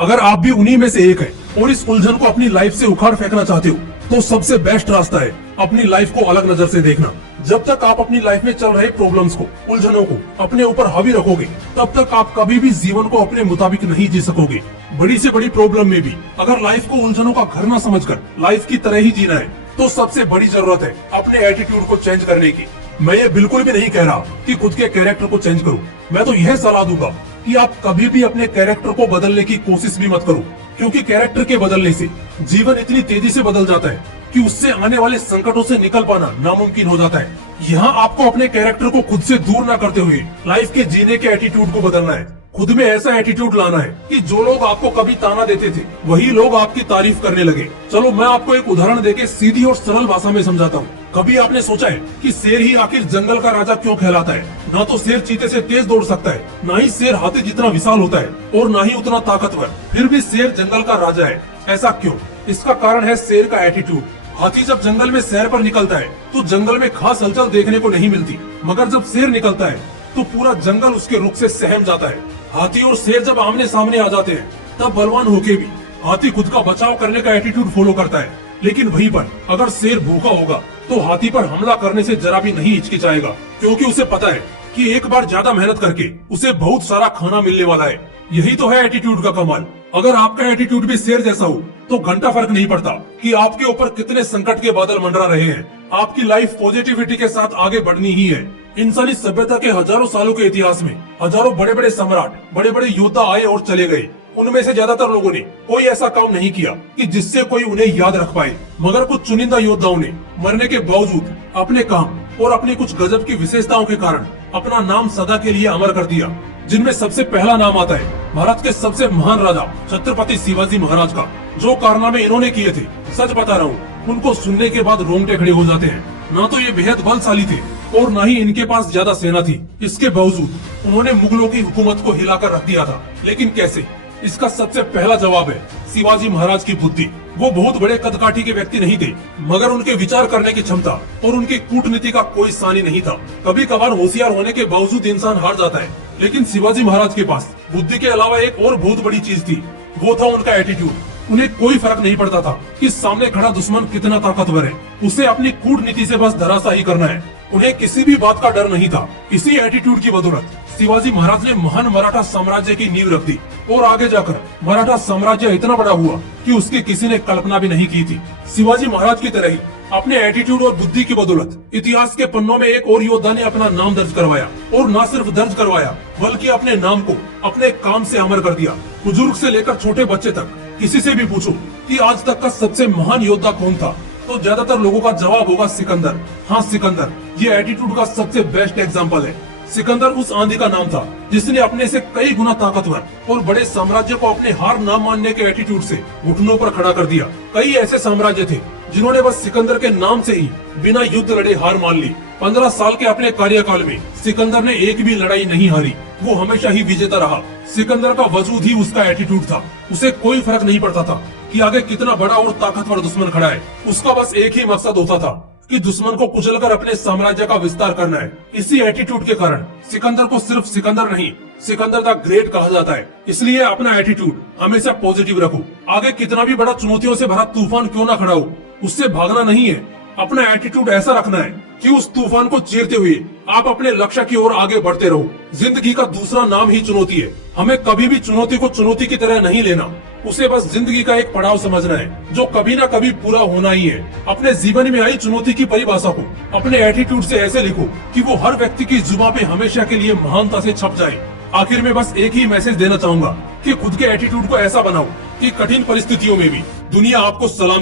अगर आप भी उन्हीं में से एक हैं और इस उलझन को अपनी लाइफ से उखाड़ फेंकना चाहते हो तो सबसे बेस्ट रास्ता है अपनी लाइफ को अलग नजर से देखना। जब तक आप अपनी लाइफ में चल रहे प्रॉब्लम्स को, उलझनों को अपने ऊपर हावी रखोगे तब तक आप कभी भी जीवन को अपने मुताबिक नहीं जी सकोगे। बड़ी से बड़ी प्रॉब्लम में भी अगर लाइफ को उलझनों का घर न समझकर लाइफ की तरह ही जीना है तो सबसे बड़ी जरूरत है अपने एटीट्यूड को चेंज करने की। मैं ये बिल्कुल भी नहीं कह रहा कि खुद के कैरेक्टर को चेंज करो। मैं तो यह सलाह दूंगा कि आप कभी भी अपने कैरेक्टर को बदलने की कोशिश भी मत करो, क्योंकि कैरेक्टर के बदलने से जीवन इतनी तेजी से बदल जाता है कि उससे आने वाले संकटों से निकल पाना नामुमकिन हो जाता है। यहाँ आपको अपने कैरेक्टर को खुद से दूर न करते हुए लाइफ के जीने के एटीट्यूड को बदलना है। खुद में ऐसा एटीट्यूड लाना है कि जो लोग आपको कभी ताना देते थे वही लोग आपकी तारीफ करने लगे। चलो मैं आपको एक उदाहरण देके सीधी और सरल भाषा में समझाता हूँ। कभी आपने सोचा है कि शेर ही आखिर जंगल का राजा क्यों कहलाता है? ना तो शेर चीते से तेज दौड़ सकता है, ना ही शेर हाथी जितना विशाल होता है और ना ही उतना ताकतवर, फिर भी शेर जंगल का राजा है। ऐसा क्यों? इसका कारण है शेर का एटीट्यूड। हाथी जब जंगल में सैर पर निकलता है तो जंगल में खास हलचल देखने को नहीं मिलती, मगर जब शेर निकलता है तो पूरा जंगल उसके रुख से सहम जाता है। हाथी और शेर जब आमने सामने आ जाते हैं तब बलवान होके भी हाथी खुद का बचाव करने का एटीट्यूड फॉलो करता है, लेकिन वहीं पर अगर शेर भूखा होगा तो हाथी पर हमला करने से जरा भी नहीं हिचकिचाएगा, क्योंकि उसे पता है कि एक बार ज्यादा मेहनत करके उसे बहुत सारा खाना मिलने वाला है। यही तो है एटीट्यूड का कमाल। अगर आपका एटीट्यूड भी शेर जैसा हो तो घंटा फर्क नहीं पड़ता कि आपके ऊपर कितने संकट के बादल मंडरा रहे हैं। आपकी लाइफ पॉजिटिविटी के साथ आगे बढ़नी ही है। इंसानी सभ्यता के हजारों सालों के इतिहास में हजारों बड़े बड़े सम्राट, बड़े बड़े योद्धा आए और चले गए। उनमें से ज्यादातर लोगों ने कोई ऐसा काम नहीं किया कि जिससे कोई उन्हें याद रख पाए, मगर कुछ चुनिंदा योद्धाओं ने मरने के बावजूद अपने काम और अपनी कुछ गजब की विशेषताओं के कारण अपना नाम सदा के लिए अमर कर दिया। जिनमें सबसे पहला नाम आता है भारत के सबसे महान राजा छत्रपति शिवाजी महाराज का। जो कारनामे इन्होंने किए थे, सच बता रहा हूँ, उनको सुनने के बाद रोंगटे खड़े हो जाते हैं। ना तो ये बेहद बलशाली थे और ना ही इनके पास ज्यादा सेना थी। इसके बावजूद उन्होंने मुगलों की हुकूमत को हिलाकर रख दिया था। लेकिन कैसे? इसका सबसे पहला जवाब है शिवाजी महाराज की बुद्धि। वो बहुत बड़े कदकाठी के व्यक्ति नहीं थे, मगर उनके विचार करने की क्षमता और उनकी कूटनीति का कोई सानी नहीं था। कभी कभार होशियार होने के बावजूद इंसान हार जाता है, लेकिन शिवाजी महाराज के पास बुद्धि के अलावा एक और बहुत बड़ी चीज थी, वो था उनका एटीट्यूड। उन्हें कोई फर्क नहीं पड़ता था कि सामने खड़ा दुश्मन कितना ताकतवर है, उसे अपनी कूटनीति से बस धराशायी करना है। उन्हें किसी भी बात का डर नहीं था। इसी एटीट्यूड की बदौलत शिवाजी महाराज ने महान मराठा साम्राज्य की नींव रख दी और आगे जाकर मराठा साम्राज्य इतना बड़ा हुआ कि उसकी किसी ने कल्पना भी नहीं की थी। शिवाजी महाराज की तरह ही अपने एटीट्यूड और बुद्धि की बदौलत इतिहास के पन्नों में एक और योद्धा ने अपना नाम दर्ज करवाया, और न सिर्फ दर्ज करवाया बल्कि अपने नाम को अपने काम से अमर कर दिया। बुजुर्ग से लेकर छोटे बच्चे तक किसी से भी पूछो कि आज तक का सबसे महान योद्धा कौन था, तो ज्यादातर लोगों का जवाब होगा सिकंदर। हाँ, सिकंदर ये एटीट्यूड का सबसे बेस्ट एग्जाम्पल है। सिकंदर उस आंधी का नाम था जिसने अपने से कई गुना ताकतवर और बड़े साम्राज्य को अपने हार न मानने के एटीट्यूड से घुटनों पर खड़ा कर दिया। कई ऐसे साम्राज्य थे जिन्होंने बस सिकंदर के नाम से ही बिना युद्ध लड़े हार मान ली। 15 साल के अपने कार्यकाल में सिकंदर ने एक भी लड़ाई नहीं हारी। वो हमेशा ही विजेता रहा। सिकंदर का वजूद ही उसका एटीट्यूड था। उसे कोई फर्क नहीं पड़ता था कि आगे कितना बड़ा और ताकतवर दुश्मन खड़ा है। उसका बस एक ही मकसद होता था कि दुश्मन को कुचलकर अपने साम्राज्य का विस्तार करना है। इसी एटीट्यूड के कारण सिकंदर को सिर्फ सिकंदर नहीं, सिकंदर द ग्रेट कहा जाता है। इसलिए अपना एटीट्यूड हमेशा पॉजिटिव रखो। आगे कितना भी बड़ा चुनौतियों से भरा तूफान क्यों ना खड़ा हो, उससे भागना नहीं है। अपना एटीट्यूड ऐसा रखना है कि उस तूफान को चीरते हुए आप अपने लक्ष्य की ओर आगे बढ़ते रहो। जिंदगी का दूसरा नाम ही चुनौती है। हमें कभी भी चुनौती को चुनौती की तरह नहीं लेना, उसे बस जिंदगी का एक पड़ाव समझना है जो कभी ना कभी पूरा होना ही है। अपने जीवन में आई चुनौती की परिभाषा को अपने एटीट्यूड से ऐसे लिखो कि वो हर व्यक्ति की जुबान पे हमेशा के लिए महानता से छप जाए। आखिर में बस एक ही मैसेज देना चाहूंगा कि खुद के एटीट्यूड को ऐसा बनाओ कि कठिन परिस्थितियों में भी दुनिया आपको सलाम